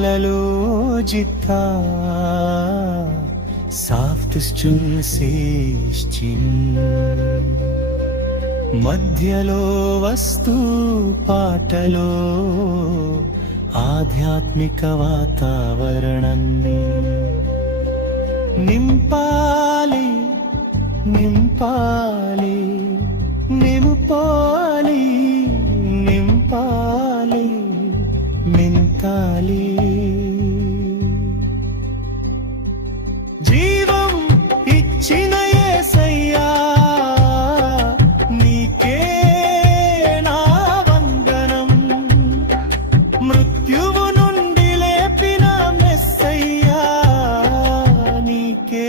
పాలలో జిత్తా సాఫ్తుస్చున్ సేశ్చిన్ మధ్యలో వస్తూ పాటలో ఆధ్యాత్మిక వాతావరణాన్ని నింపాలి నింపాలి నింపాలి నింపాలి మింతాలి జీవం ఇచ్చిన యేసయ్యా నీకే నా వందనం మృత్యువు నుండి లేపిన మెస్సయ్యా నీకే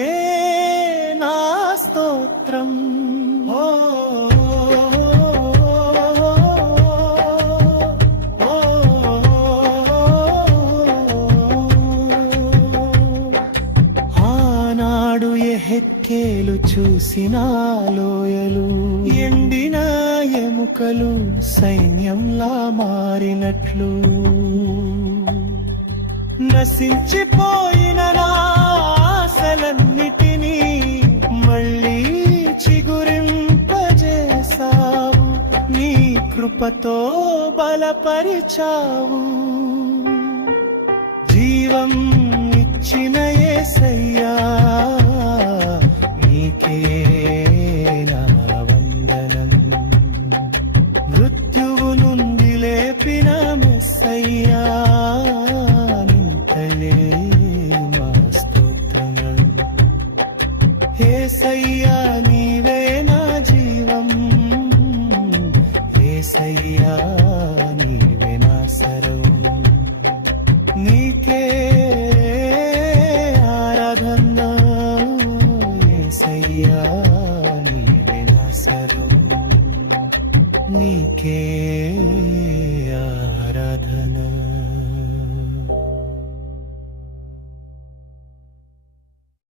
నా స్తోత్రం హెక్కేలు చూసిన లోయలు ఎండిన ఎముకలు సైన్యంలా మారినట్లు నశించిపోయిన నా ఆశలన్నిటినీ మళ్ళీ చిగురింపజేసావు నీ కృపతో బలపరిచావు జీవం ఇచ్చిన యేసయ్యా నీకే నా వందనం మృత్యువు నుండి లేపిన మెస్సయ్యా నింతలే మా స్తోత్రങ്ങൾ యేసయ్యా నీవే నా జీవం యేసయ్యా నీవే నా సర్వం నీకే ఆరాధన యేసయ్యా నీవే నా సర్వం నీకే ఆరాధన